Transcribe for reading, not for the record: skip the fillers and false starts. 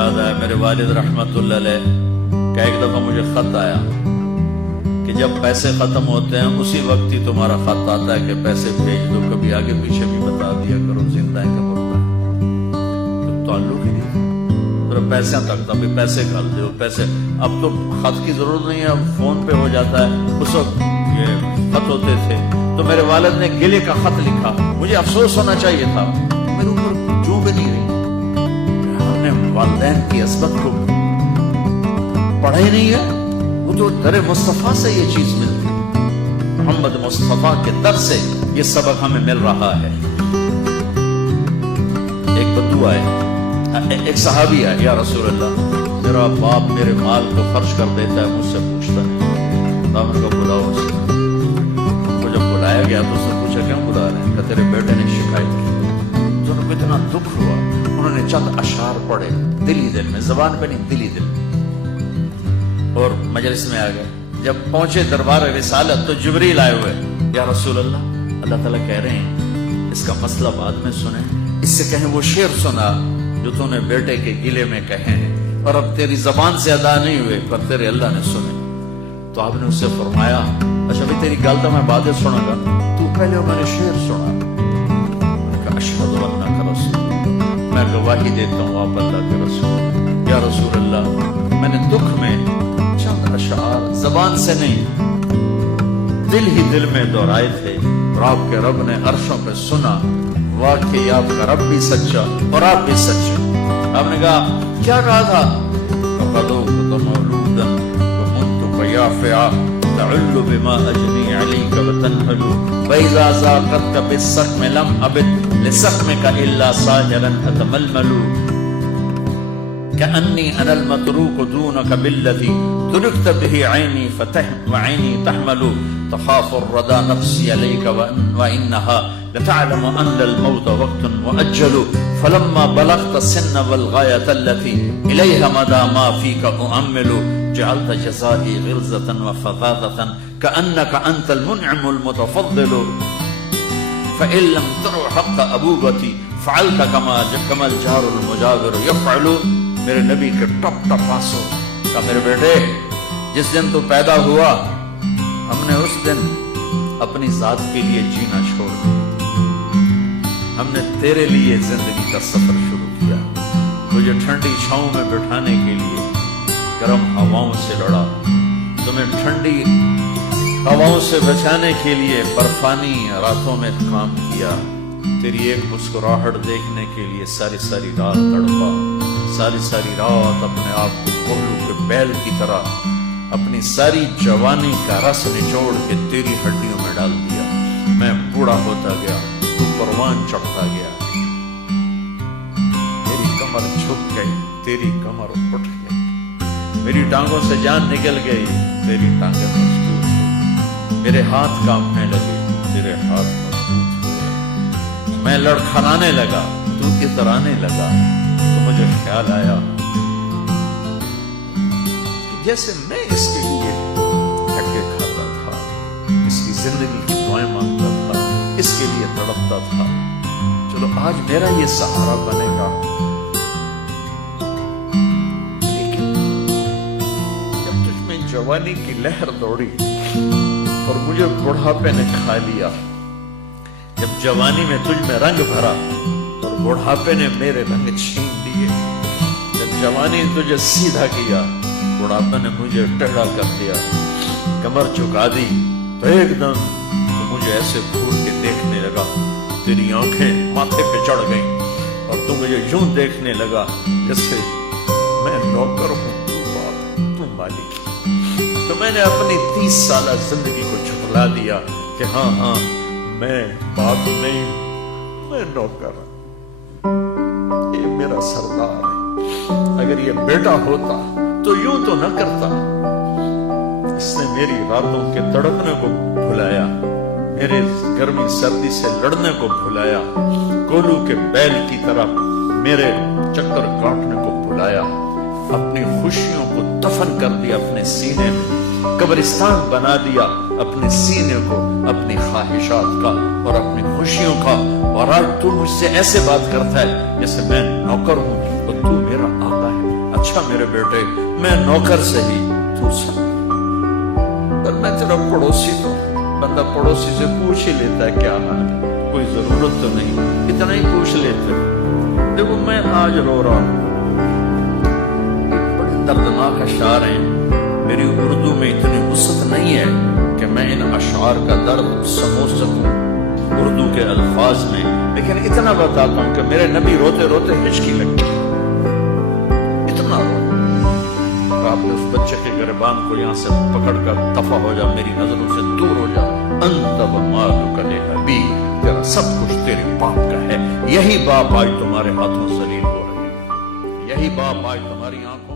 یاد ہے میرے والد رحمت اللہ علیہ کہ ایک دفعہ مجھے خط آیا کہ جب پیسے ختم ہوتے ہیں اسی وقت ہی تمہارا خط آتا ہے کہ پیسے بھیج دو، کبھی آگے پیچھے بھی بتا دیا کرو زندہ ہے کہ مردہ ہے۔ تو تعلق ہی نہیں، صرف پیسے تک تھا، بھی پیسے کر دو پیسے۔ اب تو خط کی ضرورت نہیں ہے، اب فون پہ ہو جاتا ہے۔ اس وقت یہ خط ہوتے تھے تو میرے والد نے گلے کا خط لکھا، مجھے افسوس ہونا چاہیے تھا، میرے اوپر جو بھی نہیں رہی۔ ہم نے والدین کی عصمت کو پڑھا ہی نہیں ہے، وہ تو در مصطفیٰ سے یہ چیز ملتی ہے، محمد مصطفیٰ کے در سے یہ سبق ہمیں مل رہا ہے۔ ایک بدو آئے، ایک صحابی آئے، یا رسول اللہ میرا باپ میرے مال کو خرچ کر دیتا ہے، مجھ سے پوچھتا نہیں، دامن کو بلاؤ اسے۔ وہ جب بلایا گیا تو اس نے پوچھا کیوں بلا رہے ہیں؟ کہ تیرے بیٹے نے شکایت کی۔ تو ان کو اتنا دکھ ہوا، انہوں نے چند اشعار پڑھے دلی دل میں، زبان پہ نہیں دلی دل میں، اور مجلس میں آ گئے۔ جب پہنچے دربار رسالت تو جبریل آئے ہوئے، یا رسول اللہ اللہ تعالیٰ کہہ رہے ہیں اس کا مسئلہ بعد میں سنیں، اس سے کہیں وہ شعر سنا جو تو نے بیٹے کے گلے میں کہے ہیں اور اب تیری زبان سے ادا نہیں ہوئے پر تیرے اللہ نے سنے۔ تو آپ نے اس سے فرمایا اچھا بھی تیری گل تو میں بعد سنا گا، تو پہلے میں نے شعر سنا۔ اشہد انک رسول، میں گواہی دیتا ہوں آپ اللہ کے رسول۔ یا رسول اللہ میں نے دکھ میں چند اشعار زبان سے نہیں دل ہی دل میں دہرائے تھے، اور آپ کے رب نے عرشوں پہ سنا، واقعی آپ کا رب بھی سچا اور آپ بھی سچے۔ آپ نے کہا کیا کہا تھا؟ فَقَدُوْكُتَ مَوْلُودًا وَمُنْتُ فَيَافِعَ تَعُلُّ بِمَا أَجْنِي عَلَيْكَ وَتَنْهَلُ وَإِذَا زَاقَتْكَ بِالسَّقْمِ لَمْ أَبِدْ لِسَقْمِكَ إِلَّا سَاجِرًا أَتَمَلْمَلُ كأني أنا المتروك دونك بالذي تركت به عيني وعيني تحمل تخاف الردى نفسي عليك وإنها لتعلم أن الموت وقت مؤجل فلما بلغت السن والغاية التي إليها مدى ما فيك أؤمل جعلت جزائي غلظة وفظاظة كأنك أنت المنعم المتفضل فإن لم ترع حق أبوبتي فعلت كما الجار المجاور يفعل۔ میرے نبی کے ٹپ ٹپ آنسو کہا میرے بیٹے جس دن تو پیدا ہوا ہم نے اس دن اپنی ذات کے لیے جینا چھوڑ دیا، ہم نے تیرے لیے زندگی کا سفر شروع کیا، تجھے ٹھنڈی چھاؤں میں بٹھانے کے لیے گرم ہواؤں سے لڑا، تمہیں ٹھنڈی ہواؤں سے بچانے کے لیے برفانی راتوں میں کام کیا، تیری ایک مسکراہٹ دیکھنے کے لیے ساری ساری رات تڑپا، ساری ساری رات اپنے آپ کو کوہلو کے بیل کی طرح اپنی ساری جوانی کا رس نچوڑ کے تیری ہڈیوں میں ڈال دیا۔ میں بوڑھا ہوتا گیا، تو پروان چڑھتا گیا، میری کمر جھک گئی، تیری کمر اٹھ گئی، میری ٹانگوں سے جان نکل گئی، تیری ٹانگیں مضبوط ہوئی، میرے ہاتھ کانپنے لگے، تیرے ہاتھ مضبوط ہوئے، میں لڑکھڑانے لگا، تو اترانے لگا، تو مجھے خیال آیا کہ جیسے میں اس کے لیے دھکے کھاتا تھا، اس کی زندگی کی دعائیں مانگتا تھا، اس کے لیے تڑپتا تھا، چلو آج میرا یہ سہارا بنے گا۔ لیکن جب تجھ میں جوانی کی لہر دوڑی اور مجھے بڑھاپے نے کھا لیا، جب جوانی میں تجھ میں رنگ بھرا اور بڑھاپے نے میرے رنگ چھین لیے، جب جوانی تجھے سیدھا کیا بڑھاپے نے مجھے ٹیڑھا کر دیا، کمر چکا دی تو ایک دم تو مجھے ایسے گھور کے دیکھنے لگا، تیری آنکھیں ماتھے پہ چڑھ گئیں اور تو مجھے یوں دیکھنے لگا جیسے میں نوکر ہوں تو باپ تو مالک۔ تو میں نے اپنی 30 سالہ زندگی کو جھٹلا دیا کہ ہاں ہاں میں باپ نہیں، میں نوکر ہوں، یہ میرا سردار ہے، اگر یہ بیٹا ہوتا تو یوں تو نہ کرتا، اس نے میری راتوں کے تڑپنے کو بھلایا، میرے گرمی سردی سے لڑنے کو بھلایا، کولو کے بیل کی طرح میرے چکر کاٹنے کو بھلایا، اپنی خوشیوں کو دفن کر دیا اپنے سینے میں، قبرستان بنا دیا اپنے سینے کو، اپنی خواہشات کا اور اپنی خوشیوں کا، اور آج تو مجھ سے ایسے بات کرتا ہے جیسے میں نوکر ہوں اور تو میرا آقا ہے۔ اچھا میرے بیٹے میں نوکر سے ہی تو سب پر میں تیرا پڑوسی تو بندہ پڑوسی سے پوچھ ہی لیتا ہے کیا حال ہے، کوئی ضرورت تو نہیں، اتنا ہی پوچھ لیتے۔ دیکھو میں آج رو رہا ہوں، بڑے دردناک اشعار ہیں، میری اردو میں اتنی وسعت نہیں ہے کہ میں ان اشعار کا درد سمجھ سکوں اردو کے الفاظ میں، لیکن اتنا بتاتا ہوں کہ میرے نبی روتے روتے ہچکی لگتی، اتنا رو۔ آپ نے اس بچے کے گریبان کو یہاں سے پکڑ کر دفع ہو جا، میری نظروں سے دور ہو جا، انت ومالک لابی، تیرا سب کچھ تیرے باپ کا ہے، یہی باپ آج تمہارے ہاتھوں ذلیل ہو رہے ہیں، یہی باپ آج تمہاری آنکھوں